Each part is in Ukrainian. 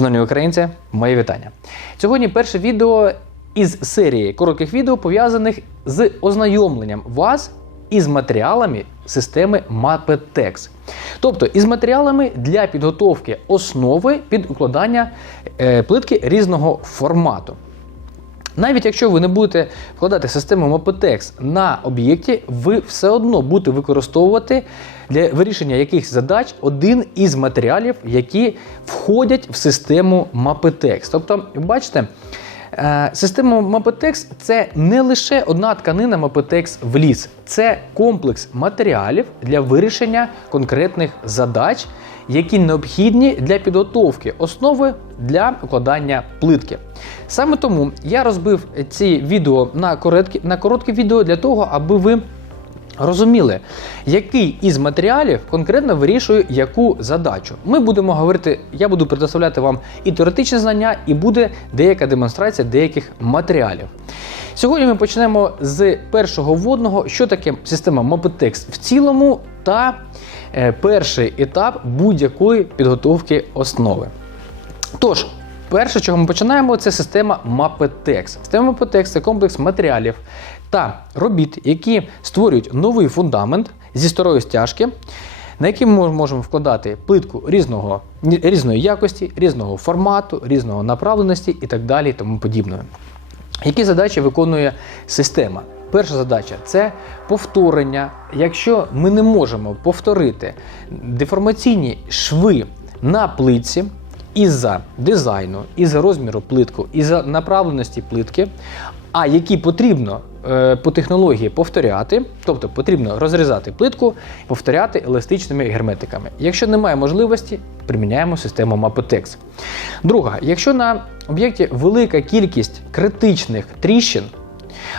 Шановні українці, моє вітання. Сьогодні перше відео із серії коротких відео пов'язаних з ознайомленням вас із матеріалами системи MapTex. Тобто із матеріалами для підготовки основи під укладання е, плитки різного формату. Навіть якщо ви не будете вкладати систему Maptex на об'єкті, ви все одно будете використовувати для вирішення якихось задач один із матеріалів, які входять в систему Maptex. Тобто, бачите, е, система Maptex – це не лише одна тканина Maptex в ліс, це комплекс матеріалів для вирішення конкретних задач, які необхідні для підготовки основи для укладання плитки. Саме тому я розбив ці відео на короткі, на короткі відео для того, аби ви розуміли, який із матеріалів конкретно вирішує яку задачу. Ми будемо говорити, я буду предоставляти вам і теоретичні знання, і буде деяка демонстрація деяких матеріалів. Сьогодні ми почнемо з першого вводного, що таке система Maptex в цілому, та е, перший етап будь-якої підготовки основи. Тож, перше, чого ми починаємо, це система MapTex. Система MapTex – це комплекс матеріалів та робіт, які створюють новий фундамент зі старої стяжки, на який ми можемо вкладати плитку різного, різної якості, різного формату, різного направленості і так далі, і тому подібне. Які задачі виконує система? Перша задача це повторення. Якщо ми не можемо повторити деформаційні шви на плитці із-за дизайну, із-за розміру плитку, із-за направленості плитки, а які потрібно по технології повторяти, тобто потрібно розрізати плитку повторяти еластичними герметиками. Якщо немає можливості, приміняємо систему Maptex. Друга, якщо на об'єкті велика кількість критичних тріщин,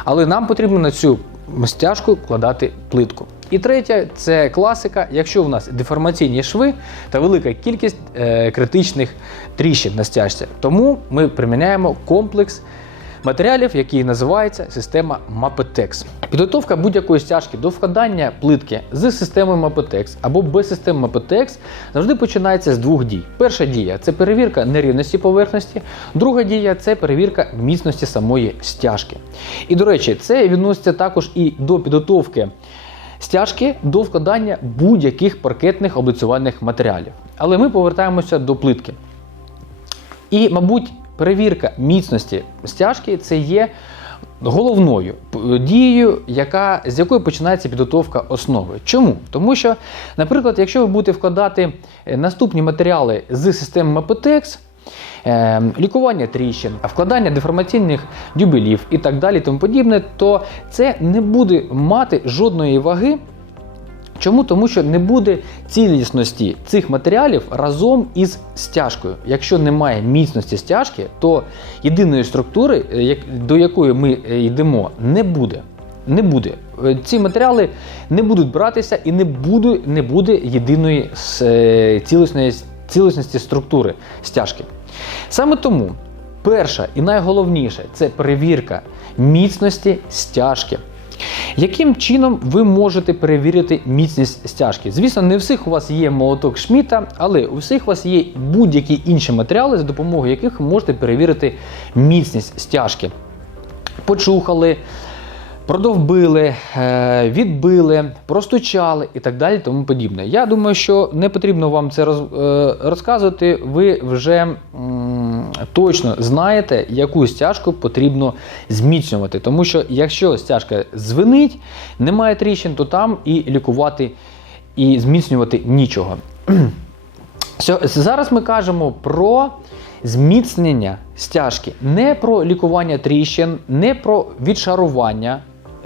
але нам потрібно на цю стяжку вкладати плитку. І третя це класика, якщо у нас деформаційні шви та велика кількість е, критичних тріщин на стяжці. Тому ми приміняємо комплекс матеріалів, який називається система Maptex. Підготовка будь-якої стяжки до вкладання плитки з системою Maptex або без системи Maptex завжди починається з двох дій. Перша дія це перевірка нерівності поверхності, друга дія це перевірка міцності самої стяжки. І, до речі, це відноситься також і до підготовки стяжки до вкладання будь-яких паркетних облицювальних матеріалів. Але ми повертаємося до плитки. І, мабуть, перевірка міцності стяжки це є головною дією, яка, з якої починається підготовка основи. Чому? Тому що, наприклад, якщо ви будете вкладати наступні матеріали з системи е, лікування тріщин, вкладання деформаційних дюбелів і так далі, тому подібне, то це не буде мати жодної ваги. Чому? Тому що не буде цілісності цих матеріалів разом із стяжкою. Якщо немає міцності стяжки, то єдиної структури, е, до якої ми е, йдемо, не буде. Не буде. Е, Ці матеріали не будуть братися і не буде, не буде єдиної цілісної, цілісності структури стяжки. Саме тому перша і найголовніше це перевірка міцності стяжки. Яким чином ви можете перевірити міцність стяжки? Звісно, не у всіх у вас є молоток Шміта, але у всіх у вас є будь-які інші матеріали, за допомогою яких ви можете перевірити міцність стяжки. Почухали, продовбили, е, відбили, простучали і так далі. Тому подібне. Я думаю, що не потрібно вам це е, розказувати. Ви вже точно знаєте, яку стяжку потрібно зміцнювати. Тому що якщо стяжка звенить, немає тріщин, то там і лікувати, і зміцнювати нічого. Зараз ми кажемо про зміцнення стяжки, не про лікування тріщин, не про відшарування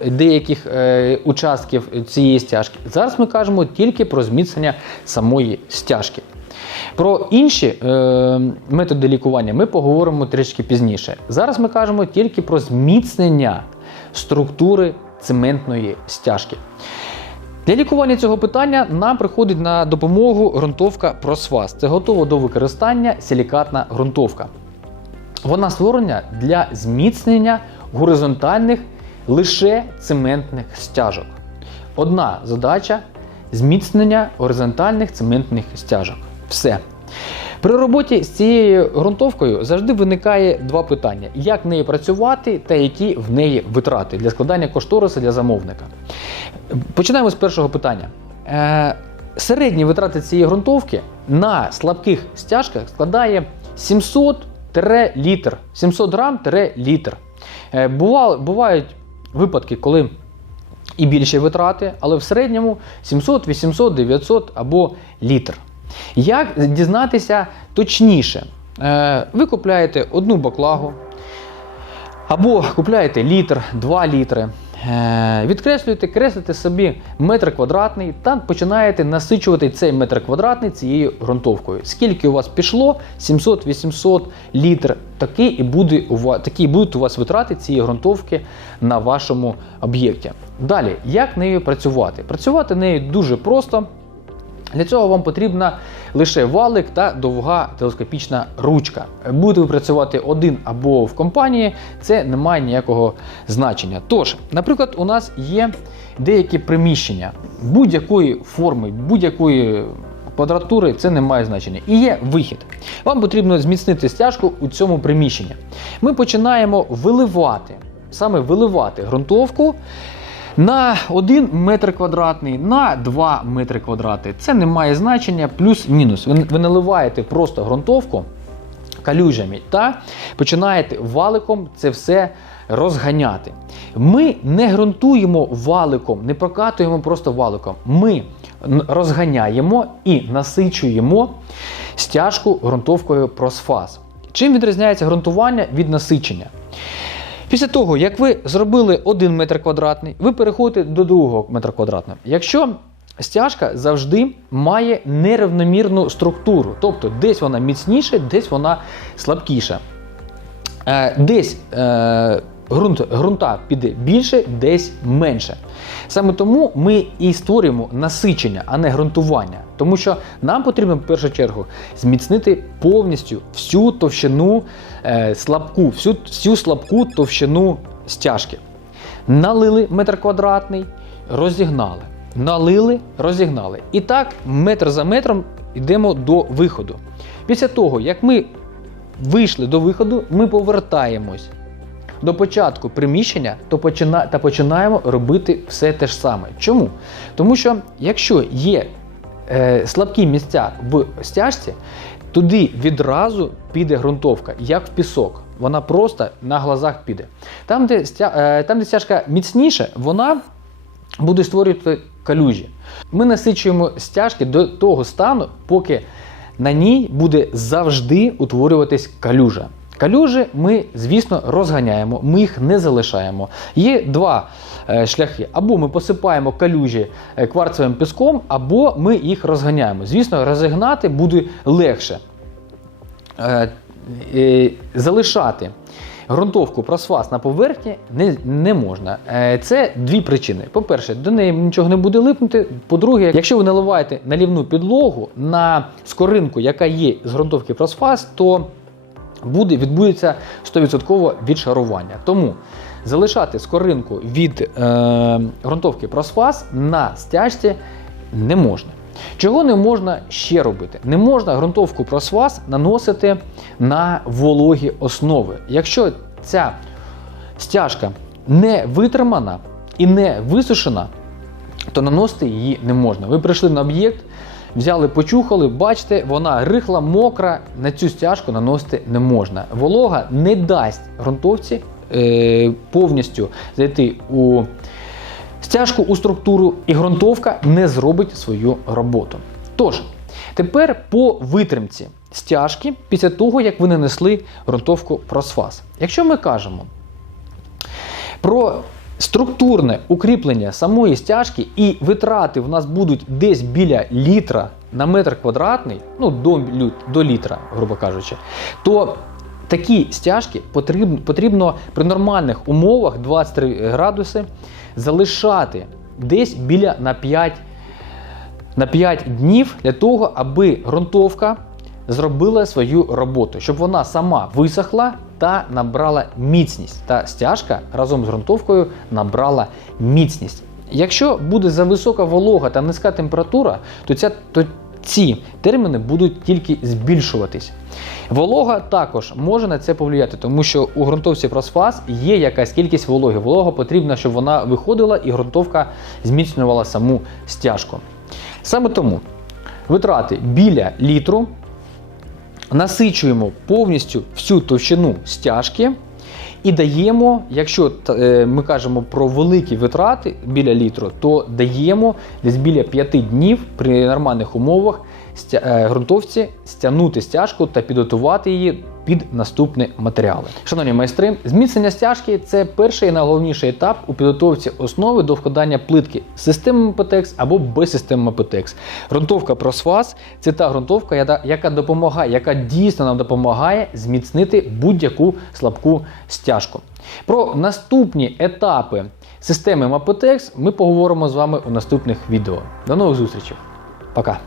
деяких е, участків цієї стяжки. Зараз ми кажемо тільки про зміцнення самої стяжки. Про інші е, методи лікування ми поговоримо трішки пізніше. Зараз ми кажемо тільки про зміцнення структури цементної стяжки. Для лікування цього питання нам приходить на допомогу ґрунтовка Просвас. Це готова до використання силікатна ґрунтовка. Вона створена для зміцнення горизонтальних лише цементних стяжок. Одна задача зміцнення горизонтальних цементних стяжок. Все. При роботі з цією ґрунтовкою завжди виникає два питання: як нею працювати та які в неї витрати для складання кошторису для замовника. Починаємо з першого питання. Е, середні витрати цієї ґрунтовки на слабких стяжках складає 700 літр, 700 грам літр. Е, бувають випадки, коли і більші витрати, але в середньому 700, 800, 900 або літр. Як дізнатися точніше? Е, Ви купляєте одну баклагу, або купляєте літр, 2 літри. Е, Відкреслюєте, креслите собі метр квадратний та починаєте насичувати цей метр квадратний цією ґрунтовкою. Скільки у вас пішло? 700-800 літр. Такі і, буде у вас, такі будуть у вас витрати цієї ґрунтовки на вашому об'єкті. Далі, як нею працювати? Працювати нею дуже просто. Для цього вам потрібна лише валик та довга телескопічна ручка. Будете ви працювати один або в компанії, це не має ніякого значення. Тож, наприклад, у нас є деякі приміщення будь-якої форми, будь-якої квадратури, це не має значення. І є вихід. Вам потрібно зміцнити стяжку у цьому приміщенні. Ми починаємо виливати, саме виливати ґрунтовку. На 1 метр квадратний, на 2 метри квадратні. Це не має значення, плюс-мінус. Ви, ви наливаєте просто ґрунтовку калюжами та починаєте валиком це все розганяти. Ми не ґрунтуємо валиком, не прокатуємо просто валиком. Ми розганяємо і насичуємо стяжку ґрунтовкою просфаз. Чим відрізняється ґрунтування від насичення? Після того, як ви зробили один метр квадратний, ви переходите до другого метра квадратного. Якщо стяжка завжди має нерівномірну структуру, тобто десь вона міцніша, десь вона слабкіша. Е, Десь е, ґрунт, ґрунта піде більше, десь менше. Саме тому ми і створюємо насичення, а не ґрунтування. Тому що нам потрібно в першу чергу зміцнити повністю всю товщину е, слабку, всю, всю слабку товщину стяжки. Налили метр квадратний, розігнали. Налили, розігнали. І так, метр за метром йдемо до виходу. Після того, як ми вийшли до виходу, ми повертаємось до початку приміщення то почина... та починаємо робити все те ж саме. Чому? Тому що якщо є е, слабкі місця в стяжці, туди відразу піде ґрунтовка, як в пісок. Вона просто на глазах піде. Там, де, стя... е, там, де стяжка міцніша, вона буде створювати калюжі. Ми насичуємо стяжки до того стану, поки на ній буде завжди утворюватись калюжа. Калюжі ми, звісно, розганяємо, ми їх не залишаємо. Є два е, шляхи: або ми посипаємо калюжі е, кварцевим піском, або ми їх розганяємо. Звісно, розігнати буде легше. Е, залишати ґрунтовку просфаз на поверхні не, не можна. Це дві причини. По-перше, до неї нічого не буде липнути. По-друге, якщо ви наливаєте налівну підлогу на скоринку, яка є з ґрунтовки просфаз, то буде, відбудеться 100% відшарування. Тому залишати скоринку від е, ґрунтовки просфаз на стяжці не можна. Чого не можна ще робити? Не можна ґрунтовку просфаз наносити на вологі основи. Якщо ця стяжка не витримана і не висушена, то наносити її не можна. Ви прийшли на об'єкт, взяли, почухали, бачите, вона рихла, мокра, на цю стяжку наносити не можна. Волога не дасть ґрунтовці е, повністю зайти у стяжку у структуру, і ґрунтовка не зробить свою роботу. Тож, тепер по витримці стяжки після того, як ви нанесли ґрунтовку просфаз. Якщо ми кажемо про структурне укріплення самої стяжки і витрати в нас будуть десь біля літра на метр квадратний, ну до, до літра, грубо кажучи, то такі стяжки потрібно, потрібно при нормальних умовах 23 градуси залишати десь біля на 5 на 5 днів для того, аби ґрунтовка зробила свою роботу, щоб вона сама висохла та набрала міцність. Та стяжка разом з ґрунтовкою набрала міцність. Якщо буде зависока волога та низька температура, то ця, то ці терміни будуть тільки збільшуватись. Волога також може на це повлияти, тому що у ґрунтовці просфаз є якась кількість вологи. Волога потрібна, щоб вона виходила і ґрунтовка зміцнювала саму стяжку. Саме тому витрати біля літру насичуємо повністю всю товщину стяжки і даємо, якщо е, ми кажемо про великі витрати біля літру, то даємо десь біля 5 днів при нормальних умовах ґрунтовці стягнути стяжку та підготувати її під наступні матеріали. Шановні майстри, зміцнення стяжки це перший і найголовніший етап у підготовці основи до вкладання плитки з системою МПТЕКС або без системи МПТЕКС. Ґрунтовка Просфаз це та ґрунтовка, яка- допомагає, яка дійсно нам допомагає зміцнити будь-яку слабку стяжку. Про наступні етапи системи МАПТЕКС ми поговоримо з вами у наступних відео. До нових зустрічей. Пока.